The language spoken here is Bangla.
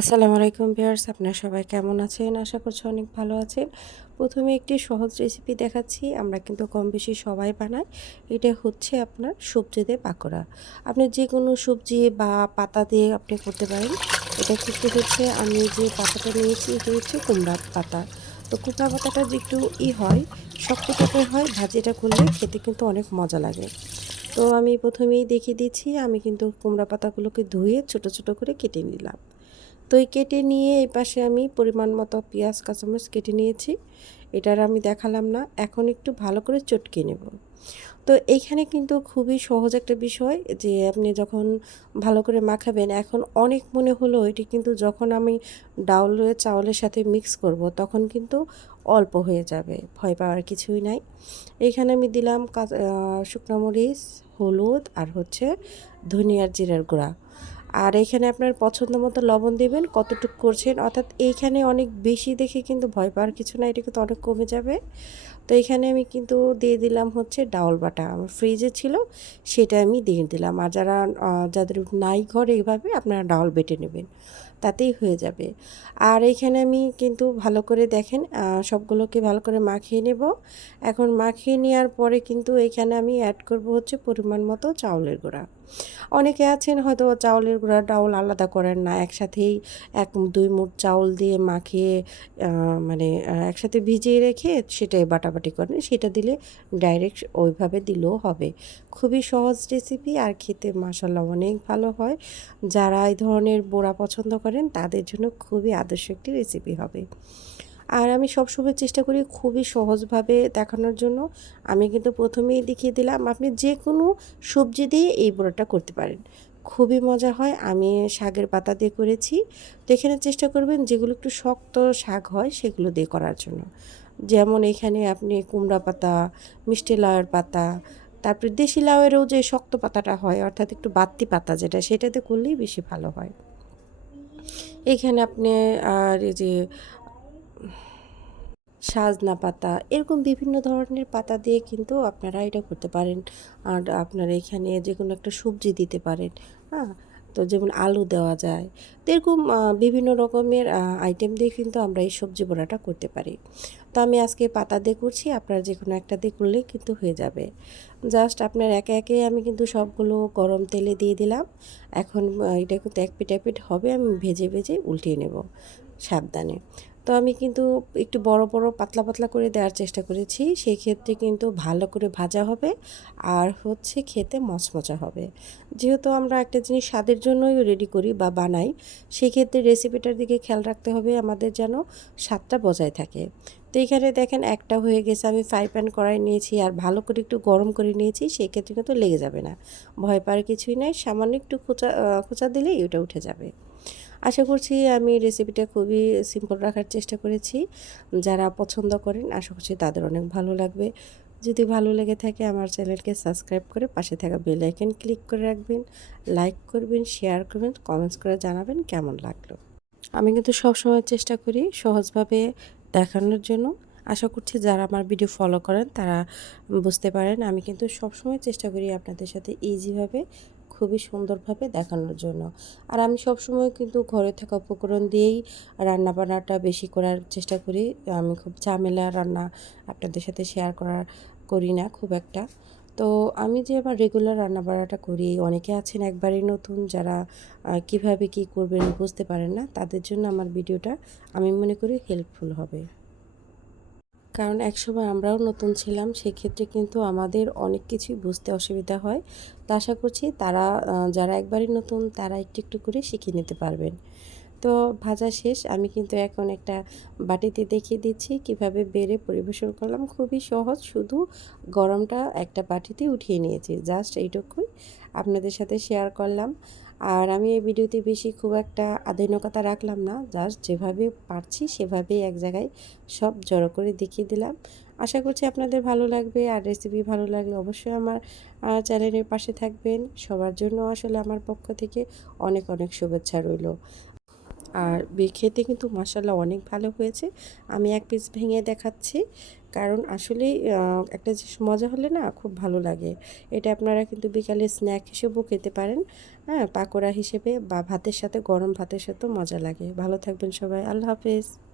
আসসালামু আলাইকুম ভিউয়ার্স, আপনারা সবাই কেমন আছেন? আশা করছি অনেক ভালো আছেন। প্রথমে একটি সহজ রেসিপি দেখাচ্ছি, আমরা কিন্তু কম বেশি সবাই বানাই। এটা হচ্ছে আপনার সবজি দিয়ে পাকোড়া। আপনি যে কোনো সবজি বা পাতা দিয়ে আপনি করতে পারেন। এটা কিন্তু হচ্ছে, আমি যে পাতাটা নিয়েছি, এটা হচ্ছে কুমড়া পাতা। তো কুমড়া পাতাটা যে একটু ই হয়, শক্ত টাইপের হয়, ভাজিটা করলে খেতে কিন্তু অনেক মজা লাগে। তো আমি প্রথমেই দেখিয়ে দিচ্ছি, আমি কিন্তু কুমড়া পাতাগুলোকে ধুয়ে ছোট ছোট করে কেটে নিলাম। তো এই কেটে নিয়ে এই পাশে আমি পরিমাণ মতো পেঁয়াজ, কাঁচামরিচ কেটে নিয়েছি। এটার আমি দেখালাম না, এখন একটু ভালো করে চটকে নেব। তো এইখানে কিন্তু খুবই সহজ একটা বিষয় যে আপনি যখন ভালো করে মাখাবেন, এখন অনেক মনে হলো এটি কিন্তু যখন আমি ডাউলের চাউলের সাথে মিক্স করব, তখন কিন্তু অল্প হয়ে যাবে, ভয় পাওয়ার কিছুই নাই। এখানে আমি দিলাম শুকনো মরিচ, হলুদ আর হচ্ছে ধনিয়ার জিরার গুঁড়া। আর এখানে আপনার পছন্দ মতো লবণ দেবেন, কতটুকু করছেন, অর্থাৎ এইখানে অনেক বেশি দেখে কিন্তু ভয় পাওয়ার কিছু না, এটা কিন্তু অনেক কমে যাবে। তো এখানে আমি কিন্তু দিয়ে দিলাম হচ্ছে ডাউল বাটা, আমার ফ্রিজে ছিল, সেটা আমি দিয়ে দিলাম। আর যারা যাদের নাই ঘরে এইভাবে আপনারা ডাউল বেটে নেবেন। তাতেই হয়ে যাবে। আর এইখানে আমি কিন্তু ভালো করে দেখেন সবগুলোকে ভালো করে মাখিয়ে নেব। এখন মাখিয়ে নেওয়ার পরে কিন্তু এখানে আমি অ্যাড করব হচ্ছে পরিমাণ মতো চাউলের গুঁড়া। অনেকে আছেন হয়তো চাউলের গুঁড়া ডাউল আলাদা করেন না, একসাথেই এক দুই মুঠ চাউল দিয়ে মাখিয়ে মানে একসাথে ভিজিয়ে রেখে সেটাই বাটাবাটি করেন, সেটা দিলে ডাইরেক্ট ওইভাবে দিলেও হবে। খুবই সহজ রেসিপি আর খেতে মশালা অনেক ভালো হয়। যারা এই ধরনের বোড়া পছন্দ করেন, তাদের জন্য খুবই আদর্শ একটি রেসিপি হবে। আর আমি সবসময় চেষ্টা করি খুবই সহজভাবে দেখানোর জন্য। আমি কিন্তু প্রথমেই দেখিয়ে দিলাম, আপনি যে কোনো সবজি দিয়ে এই বড়াটা করতে পারেন। খুবই মজা হয়, আমি শাকের পাতা দিয়ে করেছি। তো এখানে চেষ্টা করবেন, যেগুলো একটু শক্ত শাক হয়, সেগুলো দিয়ে করার জন্য। যেমন এখানে আপনি কুমড়া পাতা, মিষ্টি লাউয়ের পাতা, তারপরে দেশি লাউয়েরও যে শক্ত পাতাটা হয়, অর্থাৎ একটু বাত্তি পাতা যেটা, সেটাতে করলেই বেশি ভালো হয়। এখানে আপনি, আর এই যে সাজনা পাতা, এরকম বিভিন্ন ধরনের পাতা দিয়ে কিন্তু আপনারা এটা করতে পারেন। আর আপনারা এখানে যে কোনো একটা সবজি দিতে পারেন। হ্যাঁ? তো যেমন আলু দেওয়া যায় তো এরকম বিভিন্ন রকমের আইটেম দিয়ে কিন্তু আমরা এই সবজি বড়াটা করতে পারি। তো আমি আজকে পাতা দিয়ে করছি, আপনারা যে কোনো একটা দিয়ে করলেই কিন্তু হয়ে যাবে। জাস্ট আপনার একে একে আমি কিন্তু সবগুলো গরম তেলে দিয়ে দিলাম। এখন এটা কিন্তু এক পিট এক হবে, আমি ভেজে ভেজে উল্টিয়ে নেব সাবধানে। তো আমি কিন্তু একটু বড় বড়, পাতলা পাতলা করে দেওয়ার চেষ্টা করেছি। সেই ক্ষেত্রে কিন্তু ভালো করে ভাজা হবে আর হচ্ছে খেতে মচমচা হবে। যেহেতু আমরা একটা জিনিস স্বাদের জন্যই রেডি করি বা বানাই সেক্ষেত্রে রেসিপিটার দিকে খেয়াল রাখতে হবে আমাদের যেন স্বাদটা বজায় থাকে। তো এখানে দেখেন একটা হয়ে গেছে, আমি ফ্রাই প্যান কড়াই নিয়েছি আর ভালো করে একটু গরম করে নিয়েছি, সেই ক্ষেত্রে কিন্তু লেগে যাবে না। ভয় পাওয়ার কিছুই নাই, সামান্য একটু খোঁচা খোঁচা দিলেই ওটা উঠে যাবে। আশা করছি আমি রেসিপিটা খুবই সিম্পল রাখার চেষ্টা করেছি। যারা পছন্দ করেন, আশা করছি তাদের অনেক ভালো লাগবে। যদি ভালো লেগে থাকে, আমার চ্যানেলকে সাবস্ক্রাইব করে পাশে থাকা বেল আইকন ক্লিক করে রাখবেন লাইক করবেন শেয়ার করবেন কমেন্টস করে জানাবেন কেমন লাগল। আমি কিন্তু সবসময় চেষ্টা করি সহজভাবে দেখানোর জন্য। আশা করছি যারা আমার ভিডিও ফলো করেন, তারা বুঝতে পারেন। আমি কিন্তু সবসময় চেষ্টা করি আপনাদের সাথে ইজিভাবে খুবই সুন্দরভাবে দেখানোর জন্য। আর আমি সবসময় কিন্তু ঘরে থাকা উপকরণ দিয়েই রান্না বান্নাটা বেশি করার চেষ্টা করি। আমি খুব ঝামেলা রান্না আপনাদের সাথে শেয়ার করার করি না খুব একটা। তো আমি যে আবার রেগুলার রান্নাবাড়াটা করি, অনেকে আছেন একবারই নতুন যারা কীভাবে কি করবেন বুঝতে পারেন না, তাদের জন্য আমার ভিডিওটা আমি মনে করি হেল্পফুল হবে। কারণ একসময় আমরাও নতুন ছিলাম, সেক্ষেত্রে কিন্তু আমাদের অনেক কিছুই বুঝতে অসুবিধা হয়। তো আশা করছি তারা যারা একবারই নতুন, তারা একটু একটু করে শিখে নিতে পারবেন। তো ভাজা শেষ। আমি কিন্তু এখন একটা বাটিতে দেখিয়ে দিচ্ছি কীভাবে বেড়ে পরিবেশন করলাম। খুবই সহজ, শুধু গরমটা একটা বাটিতে উঠিয়ে নিয়েছি। জাস্ট এইটুকুই। আপনাদের সাথে শেয়ার করলাম। আর আমি এই ভিডিওতে বেশি খুব একটা আধুনিকতা রাখলাম না জাস্ট যেভাবে পারছি সেভাবেই এক জায়গায় সব জড়ো করে দেখিয়ে দিলাম। আশা করছি আপনাদের ভালো লাগবে আর রেসিপি ভালো লাগলে অবশ্যই আমার চ্যানেলের পাশে থাকবেন। সবার জন্য আসলে আমার পক্ষ থেকে অনেক অনেক শুভেচ্ছা রইল। আর খেতে কিন্তু মশাল্লাহ অনেক ভালো হয়েছে। আমি এক পিস ভেঙে দেখাচ্ছি। কারণ আসলেই একটা জিনিস মজা হলে না খুব ভালো লাগে। এটা আপনারা কিন্তু বিকালে স্ন্যাক হিসেবেও খেতে পারেন। হ্যাঁ পাকোড়া হিসেবে বা ভাতের সাথে, গরম ভাতের সাথেও মজা লাগে। ভালো থাকবেন সবাই। আল্লাহ হাফেজ।